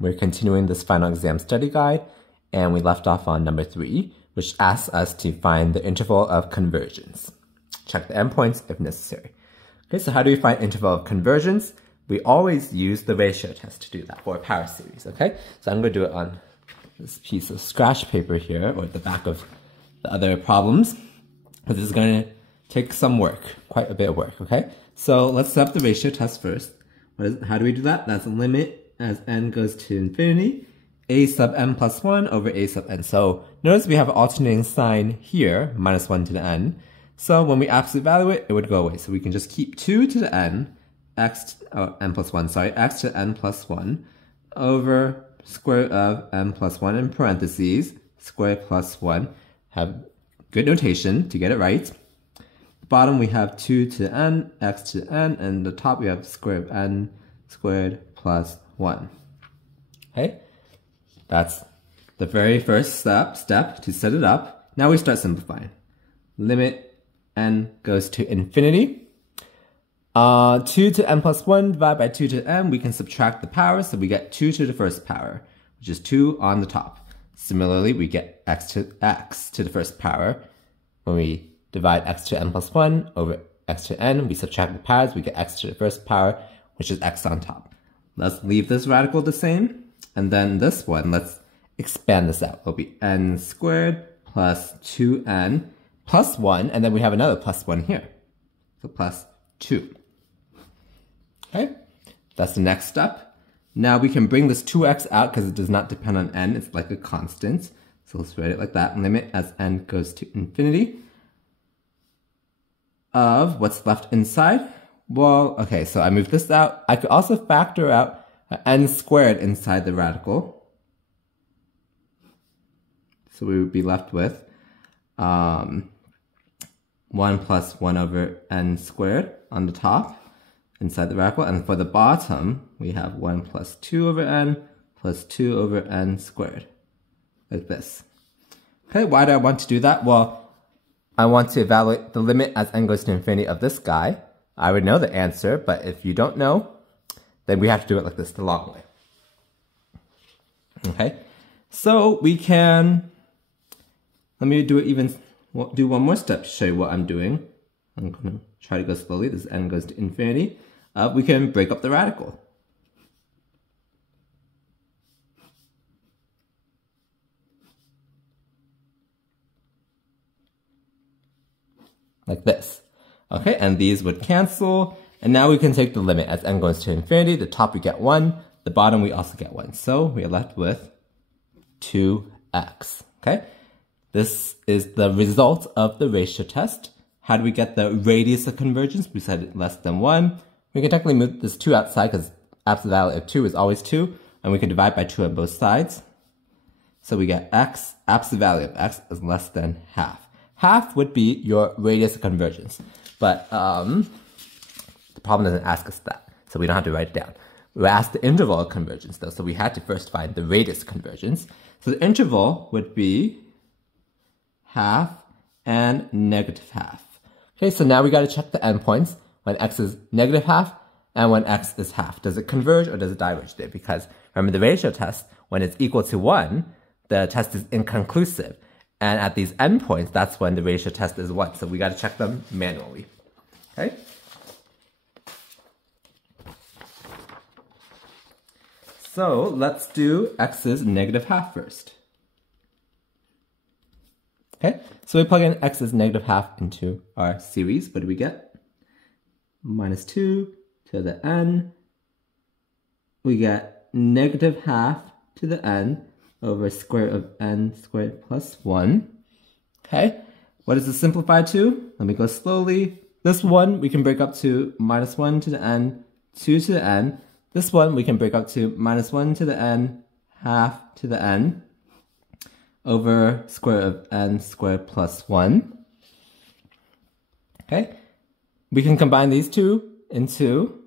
We're continuing this final exam study guide, and we left off on number 3, which asks us to find the interval of convergence. Check the endpoints if necessary. Okay, so how do we find interval of convergence? We always use the ratio test to do that for a power series, okay? So I'm going to do it on this piece of scratch paper here, or at the back of the other problems. But this is going to take some work, quite a bit of work, okay? So let's set up the ratio test first. How do we do that? That's a limit as n goes to infinity, a sub n plus 1 over a sub n. So notice we have an alternating sign here, minus 1 to the n. So when we absolute value it, it would go away. So we can just keep 2 to the n, x to n plus 1 over square root of n plus 1 in parentheses, square plus 1. Have good notation to get it right. Bottom we have 2 to the n, x to the n, and the top we have square root of n squared plus 1. Okay, that's the very first step to set it up. Now we start simplifying. Limit n goes to infinity. 2 to n plus 1 divided by 2 to n, we can subtract the power, so we get 2 to the first power, which is 2 on the top. Similarly, we get x to the first power. When we divide x to n plus 1 over x to n, we subtract the powers, we get x to the first power, which is x on top. Let's leave this radical the same, and then this one, let's expand this out. It'll be n squared plus 2n plus 1, and then we have another plus 1 here. So plus 2. Okay, that's the next step. Now we can bring this 2x out because it does not depend on n, it's like a constant. So let's write it like that. Limit as n goes to infinity of what's left inside. Well, okay, so I moved this out. I could also factor out n squared inside the radical. So we would be left with 1 plus 1 over n squared on the top inside the radical. And for the bottom, we have 1 plus 2 over n plus 2 over n squared. Like this. Okay, why do I want to do that? Well, I want to evaluate the limit as n goes to infinity of this guy. I would know the answer, but if you don't know, then we have to do it like this, the long way. Okay, so we can, let me do it do one more step to show you what I'm doing. I'm going to try to go slowly. This n goes to infinity. We can break up the radical. Like this. Okay, and these would cancel, and now we can take the limit as n goes to infinity. The top we get 1, the bottom we also get 1. So we are left with 2x. Okay, this is the result of the ratio test. How do we get the radius of convergence? We said less than 1. We can technically move this 2 outside because absolute value of 2 is always 2, and we can divide by 2 on both sides. So we get x, absolute value of x is less than half. Half would be your radius of convergence. But the problem doesn't ask us that, so we don't have to write it down. We're asked the interval of convergence, though, so we had to first find the radius of convergence. So the interval would be half and negative half. Okay, so now we got to check the endpoints when x is negative half and when x is half. Does it converge or does it diverge there? Because remember the ratio test, when it's equal to 1, the test is inconclusive. And at these endpoints, that's when the ratio test is 1. So we got to check them manually. Okay? So let's do x's negative half first. Okay? So we plug in x's negative half into our series. What do we get? Minus 2 to the n. We get negative half to the n over square root of n squared plus 1. Okay, what does this simplify to? Let me go slowly. This one we can break up to minus 1 to the n, 2 to the n. This one we can break up to minus 1 to the n, half to the n, over square root of n squared plus 1. Okay, we can combine these two into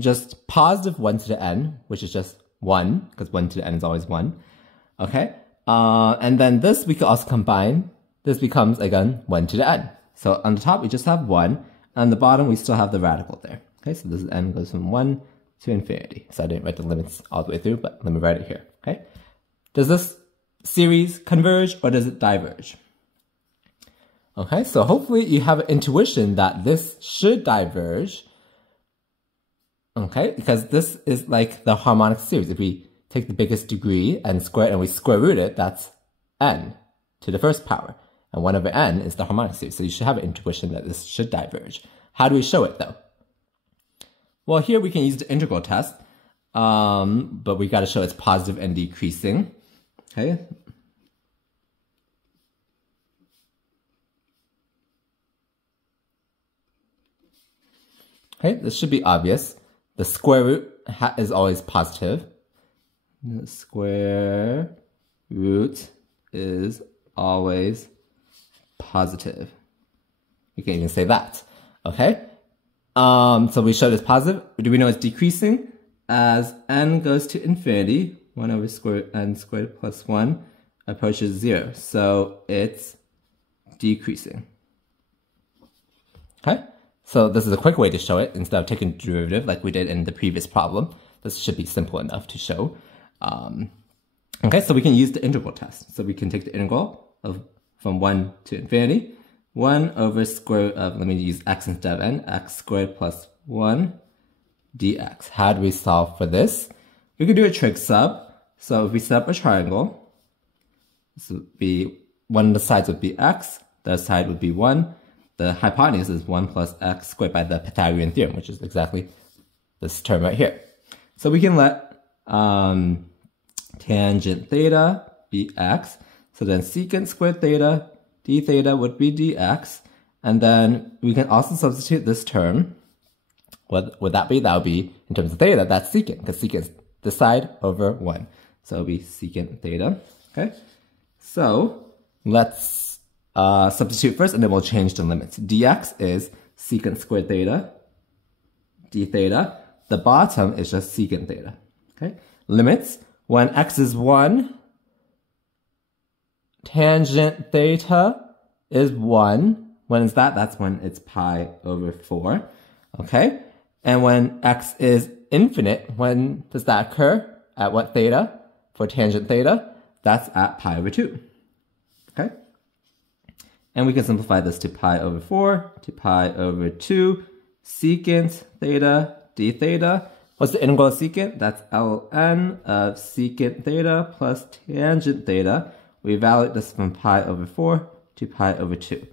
just positive 1 to the n, which is just 1, because 1 to the n is always 1. Okay, and then this we can also combine. This becomes, again, 1 to the n. So on the top we just have 1, and on the bottom we still have the radical there. Okay, so this n goes from 1 to infinity. So I didn't write the limits all the way through, but let me write it here, okay? Does this series converge or does it diverge? Okay, so hopefully you have an intuition that this should diverge, okay? Because this is like the harmonic series. If we take the biggest degree and square it and we square root it, that's n to the first power. And 1 over n is the harmonic series. So you should have an intuition that this should diverge. How do we show it though? Well, here we can use the integral test, but we got to show it's positive and decreasing. Okay. Okay, this should be obvious. The square root is always positive. The square root is always positive. You can even say that. Okay. So we showed it's positive. Do we know it's decreasing? As n goes to infinity, 1 over square root n squared plus 1 approaches 0. So it's decreasing. Okay? So this is a quick way to show it instead of taking the derivative like we did in the previous problem. This should be simple enough to show. Okay, so we can use the integral test. So we can take the integral from 1 to infinity. 1 over square root of, let me use x instead of n, x squared plus 1 dx. How do we solve for this? We could do a trig sub. So if we set up a triangle, this would be, one of the sides would be x, the other side would be 1. The hypotenuse is 1 plus x squared by the Pythagorean theorem, which is exactly this term right here. So we can let tangent theta be x. So then secant squared theta, d theta would be dx. And then we can also substitute this term. What would that be? That would be, in terms of theta, that's secant, because secant is this side over 1. So it'll be secant theta. Okay? So let's substitute first, and then we'll change the limits. Dx is secant squared theta, d theta. The bottom is just secant theta. Okay? Limits, when x is 1, tangent theta is 1. When is that? That's when it's pi over 4. Okay? And when x is infinite, when does that occur? At what theta? For tangent theta, that's at pi over 2. Okay? And we can simplify this to pi over 4, to pi over 2, secant theta, d theta. What's the integral of secant? That's ln of secant theta plus tangent theta. We evaluate this from pi over 4 to pi over 2.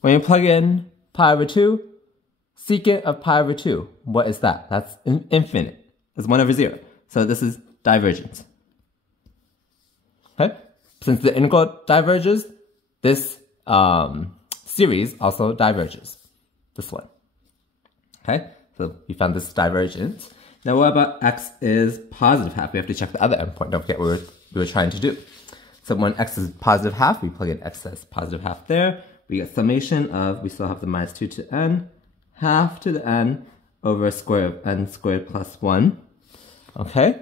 When you plug in pi over 2, secant of pi over 2, what is that? That's infinite. It's 1 over 0. So this is divergence. Okay? Since the integral diverges, this series also diverges. This one. Okay? So we found this divergence. Now what about x is positive half? We have to check the other endpoint. Don't forget what we were trying to do. So when x is positive half, we plug in x as positive half there. We get summation of, we still have the minus 2 to n, half to the n over square of n squared plus 1. Okay?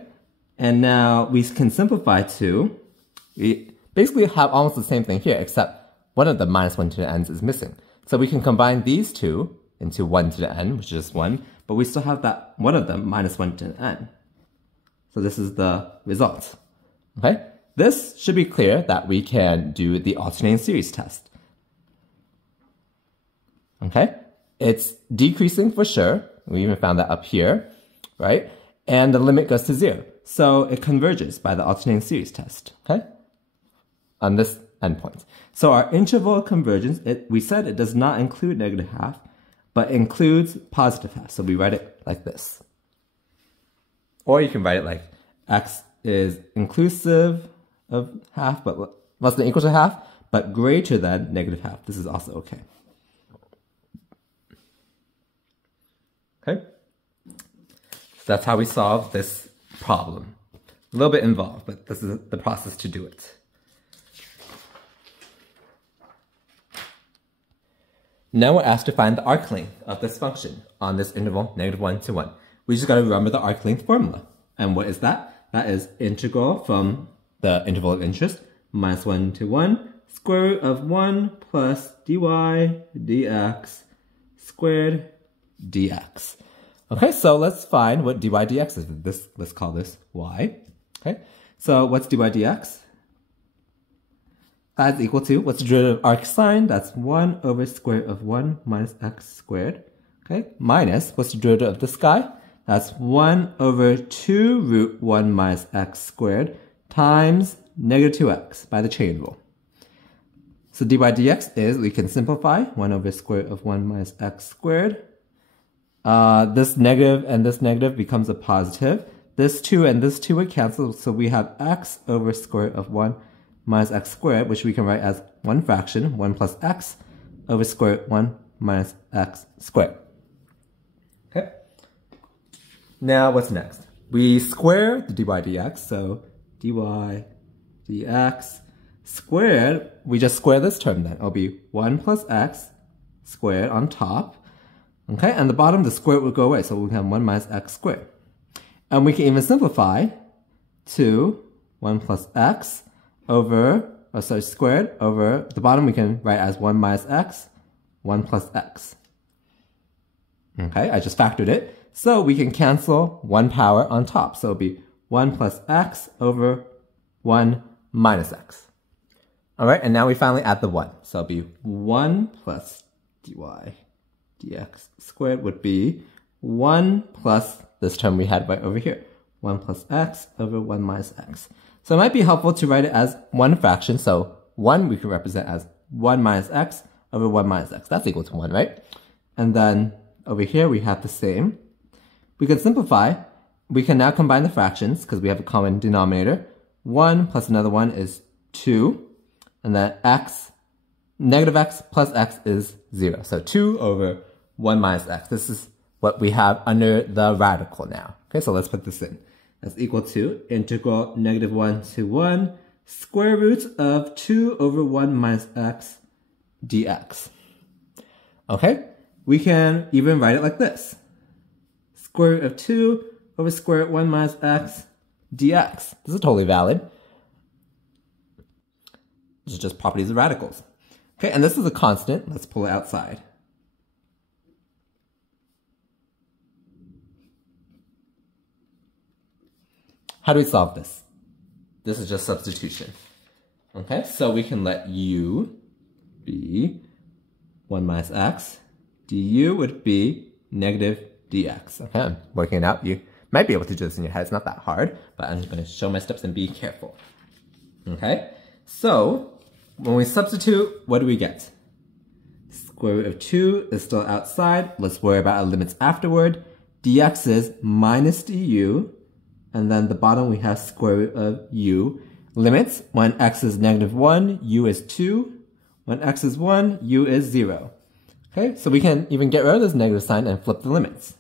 And now we can simplify to, we basically have almost the same thing here, except one of the minus 1 to the n's is missing. So we can combine these two into 1 to the n, which is 1, but we still have that one of them minus 1 to the n. So this is the result. Okay? This should be clear that we can do the alternating series test. Okay? It's decreasing for sure. We even found that up here, right? And the limit goes to 0. So it converges by the alternating series test, okay? On this endpoint. So our interval convergence, we said it does not include negative half, but includes positive half. So we write it like this. Or you can write it like x is inclusive of half, but less than or equal to half, but greater than negative half. This is also okay. Okay? So that's how we solve this problem. A little bit involved, but this is the process to do it. Now we're asked to find the arc length of this function on this interval, -1 to 1. We just got to remember the arc length formula. And what is that? That is integral from the interval of interest, -1 to 1, square root of 1 plus dy dx squared dx. Okay, so let's find what dy dx is. Let's call this y. Okay, so what's dy dx? That's equal to, what's the derivative of arc sine? That's 1 over square root of 1 minus x squared. Okay, minus, what's the derivative of this guy? That's 1 over 2 root 1 minus x squared times negative 2x by the chain rule. So dy dx is, we can simplify, 1 over square root of 1 minus x squared. This negative and this negative becomes a positive. This 2 and this 2 would cancel, so we have x over square root of 1 minus x squared, which we can write as one fraction, 1 plus x, over square root 1 minus x squared. Okay. Now what's next? We square the dy dx, so dy dx squared, we just square this term then. It'll be 1 plus x squared on top. Okay, and the bottom, the square root will go away, so we can have 1 minus x squared. And we can even simplify to 1 plus x over, squared over, the bottom we can write as 1 minus x, 1 plus x. Okay, I just factored it. So we can cancel 1 power on top. So it'll be 1 plus x over 1 minus x. All right, and now we finally add the 1. So it'll be 1 plus dy dx squared would be 1 plus this term we had right over here. 1 plus x over 1 minus x. So it might be helpful to write it as one fraction. So 1 we can represent as 1 minus x over 1 minus x. That's equal to 1, right? And then over here we have the same. We can simplify. We can now combine the fractions because we have a common denominator. 1 plus another 1 is 2. And then x, negative x plus x is 0. So 2 over 1 minus x. This is what we have under the radical now. Okay, so let's put this in. That's equal to integral negative 1 to 1 square root of 2 over 1 minus x dx. Okay, we can even write it like this. Square root of 2 over square root 1 minus x dx. This is totally valid. This is just properties of radicals. Okay, and this is a constant. Let's pull it outside. How do we solve this? This is just substitution. Okay, so we can let u be 1 minus x. du would be negative dx. Okay, I'm working it out. You might be able to do this in your head. It's not that hard, but I'm just going to show my steps and be careful. Okay, so when we substitute, what do we get? Square root of 2 is still outside. Let's worry about our limits afterward. Dx is minus du. And then the bottom we have square root of u. Limits, when x is negative 1, u is 2. When x is 1, u is 0. Okay, so we can even get rid of this negative sign and flip the limits.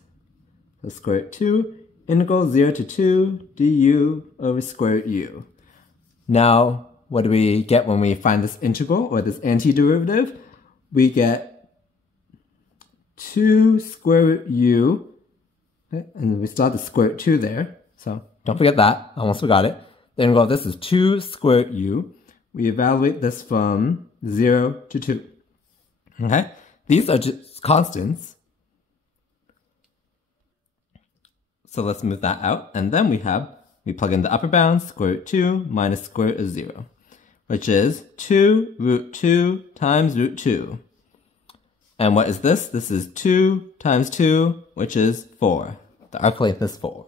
So square root 2, integral 0 to 2 du over square root u. Now, what do we get when we find this integral or this antiderivative? We get 2 square root u, okay, and we still have the square root 2 there. So don't forget that. I almost forgot it. The integral of this is 2 square root u. We evaluate this from 0 to 2. Okay? These are just constants. So let's move that out. And then we plug in the upper bound, square root 2 minus square root of 0, which is 2 root 2 times root 2. And what is this? This is 2 times 2, which is 4. The arc length is 4.